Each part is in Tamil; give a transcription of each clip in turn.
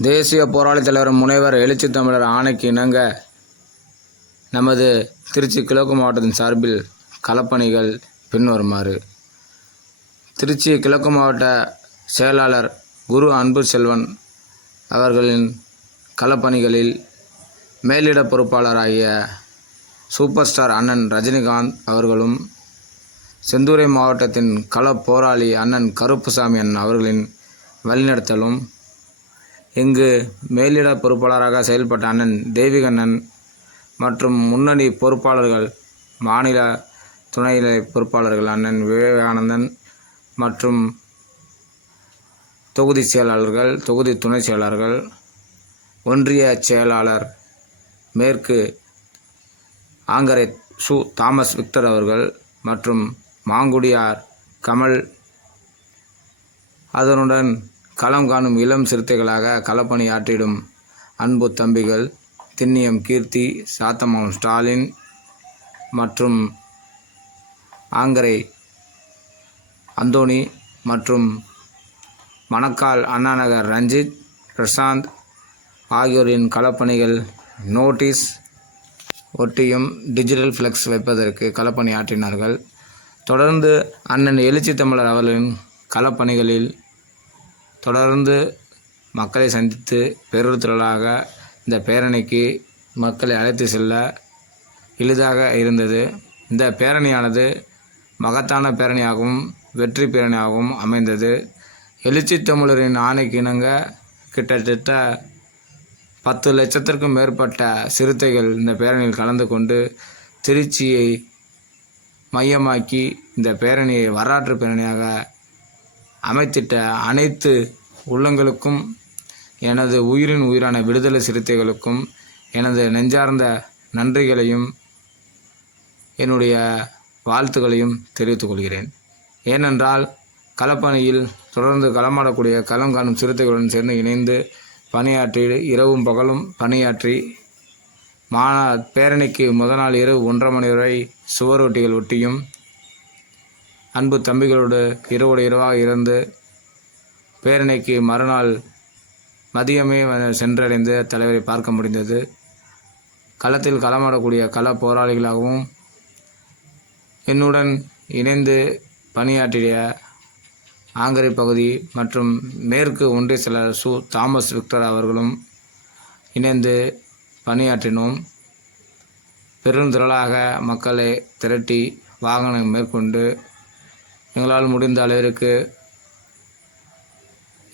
தேசிய போராளி தலைவர் முனைவர் எழுச்சி தமிழர் ஆணைக்கு இணங்க நமது திருச்சி கிழக்கு மாவட்டத்தின் சார்பில் களப்பணிகள் பின்வருமாறு. திருச்சி கிழக்கு மாவட்ட செயலாளர் குரு அன்பு செல்வன் அவர்களின் களப்பணிகளில் மேலிட பொறுப்பாளராகிய சூப்பர் ஸ்டார் அண்ணன் ரஜினிகாந்த் அவர்களும் செந்தூரை மாவட்டத்தின் கள போராளி அண்ணன் கருப்புசாமி அண்ணன் அவர்களின் வழிநடத்தலும் இங்கு மேலிட பொறுப்பாளராக செயல்பட்ட அண்ணன் தேவிகண்ணன் மற்றும் முன்னணி பொறுப்பாளர்கள் மாநில துணைநிலை பொறுப்பாளர்கள் அண்ணன் விவேகானந்தன் மற்றும் தொகுதி செயலாளர்கள் தொகுதி துணை செயலாளர்கள் ஒன்றிய செயலாளர் மேற்கு ஆங்கரை சு. தாமஸ் விக்டர் அவர்கள் மற்றும் மாங்குடியார் கமல். அதனுடன் களம் காணும் இளம் சிறுத்தைகளாக களப்பணியாற்றிடும் அன்பு தம்பிகள் திண்ணியம் கீர்த்தி சாத்தமம் ஸ்டாலின் மற்றும் ஆங்கரை அந்தோணி மற்றும் மணக்கால் அண்ணாநகர் ரஞ்சித் பிரசாந்த் ஆகியோரின் களப்பணிகள் நோட்டீஸ் ஒட்டியும் டிஜிட்டல் ஃப்ளெக்ஸ் வைப்பதற்கு களப்பணி ஆற்றினார்கள் தொடர்ந்து அண்ணன் எழுச்சி தமிழர் அவர்களின் களப்பணிகளில் தொடர்ந்து மக்களை சந்தித்து பெருத்திரளாக இந்த பேரணிக்கு மக்களை அழைத்து செல்ல எளிதாக இருந்தது. இந்த பேரணியானது மகத்தான பேரணியாகவும் வெற்றி பேரணியாகவும் அமைந்தது. எழுச்சி தமிழரின் ஆணைக்கு இணங்க கிட்டத்தட்ட பத்து லட்சத்திற்கும் மேற்பட்ட சிறுத்தைகள் இந்த பேரணியில் கலந்து கொண்டு திருச்சியை மையமாக்கி இந்த பேரணியை வரலாற்று பேரணியாக அமைத்திட்ட அனைத்து உள்ளங்களுக்கும் எனது உயிரின் உயிரான விடுதலை சிறுத்தைகளுக்கும் எனது நெஞ்சார்ந்த நன்றிகளையும் என்னுடைய வாழ்த்துக்களையும் தெரிவித்துக் கொள்கிறேன். ஏனென்றால் களப்பணியில் தொடர்ந்து களமாடக்கூடிய களம் காணும் சிறுத்தைகளுடன் சேர்ந்து இணைந்து பணியாற்றி இரவும் பகலும் பணியாற்றி மா பேரணிக்கு முதல் நாள் இரவு ஒன்றரை மணி வரை சுவரொட்டிகள் ஒட்டியும் அன்பு தம்பிகளோடு இரவோடு இரவாக இருந்து பேரணிக்கு மறுநாள் மதியமே சென்றடைந்து தலைவரை பார்க்க முடிந்தது. களத்தில் களமாடக்கூடிய கள போராளிகளாகவும் என்னுடன் இணைந்து பணியாற்றிய ஆங்கரை பகுதி மற்றும் மேற்கு ஒன்றிய செயலாளர் சு தாமஸ் விக்டர் அவர்களும் இணைந்து பணியாற்றினோம். பெருந்திரளாக மக்களை திரட்டி வாகனம் மேற்கொண்டு எங்களால் முடிந்த அளவிற்கு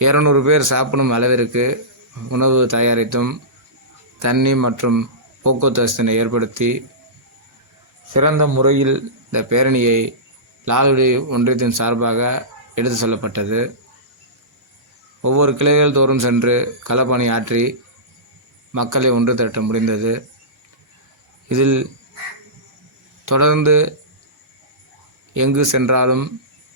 இரநூறு பேர் சாப்பிடும் அளவிற்கு உணவு தயாரித்தும் தண்ணி மற்றும் போக்குவரத்து வசதியை ஏற்படுத்தி சிறந்த முறையில் இந்த பேரணியை லால்குடி ஒன்றியத்தின் சார்பாக எடுத்து செல்லப்பட்டது. ஒவ்வொரு கிளைகள் தோறும் சென்று களப்பணி ஆற்றி மக்களை ஒன்று திரட்ட முடிந்தது. இதில் தொடர்ந்து எங்கு சென்றாலும்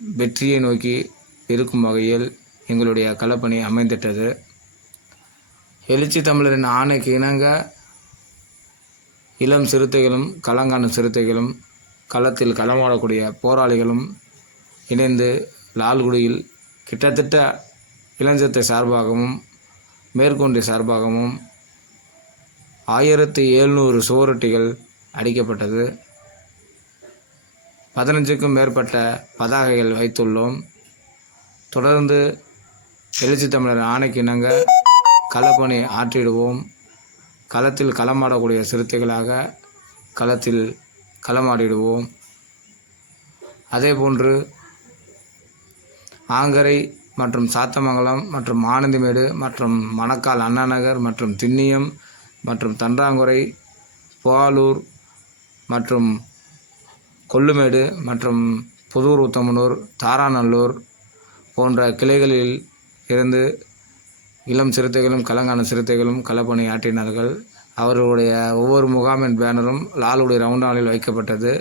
வெற்றியை நோக்கி இருக்கும் வகையில் எங்களுடைய களப்பணி அமைந்திட்டது. எழுச்சி தமிழரின் ஆணைக்கு இணங்க இளம் சிறுத்தைகளும் களங்காணும் சிறுத்தைகளும் களத்தில் களமாடக்கூடிய போராளிகளும் இணைந்து லால்குடியில் கிட்டத்தட்ட இளஞ்சத்தை சார்பாகவும் மேற்கொண்டை சார்பாகவும் ஆயிரத்தி எழுநூறு சுவரொட்டிகள் அடிக்கப்பட்டது. பதினஞ்சுக்கும் மேற்பட்ட பதாகைகள் வைத்துள்ளோம். தொடர்ந்து எழுச்சி தமிழர் ஆணைக்கு இணங்க களப்பணி ஆற்றிடுவோம். களத்தில் களமாடக்கூடிய சிறுத்தைகளாக களத்தில் களமாடிடுவோம். அதேபோன்று ஆங்கரை மற்றும் சாத்தமங்கலம் மற்றும் ஆனந்திமேடு மற்றும் மணக்கால் அண்ணாநகர் மற்றும் திண்ணியம் மற்றும் தன்றாங்குறை போலூர் மற்றும் கொல்லுமேடு மற்றும் புதூர் உத்தமனூர் தாராநல்லூர் போன்ற கிளைகளில் இருந்து இளம் சிறுத்தைகளும் கலங்கான சிறுத்தைகளும் களப்பணி ஆற்றினார்கள். அவர்களுடைய ஒவ்வொரு முகாமின் பேனரும் லால்குடி ரவுண்டானில் வைக்கப்பட்டது.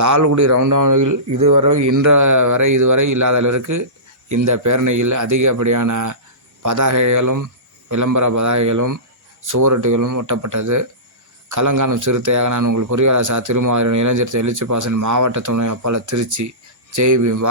லால்குடி ரவுண்டானில் இதுவரை இன்ற வரை இதுவரை இல்லாத அளவிற்கு இந்த பேரணியில் அதிகப்படியான பதாகைகளும் விளம்பர பதாகைகளும் சுவரொட்டிகளும் ஒட்டப்பட்டது. கலங்கானம் சிறுத்தையாக நான் உங்கள் பொறியாளர் சா திருமாவளவன் இளைஞர் எழுச்சி பாசன் மாவட்ட துணை அப்பால திருச்சி. ஜெய்பீம்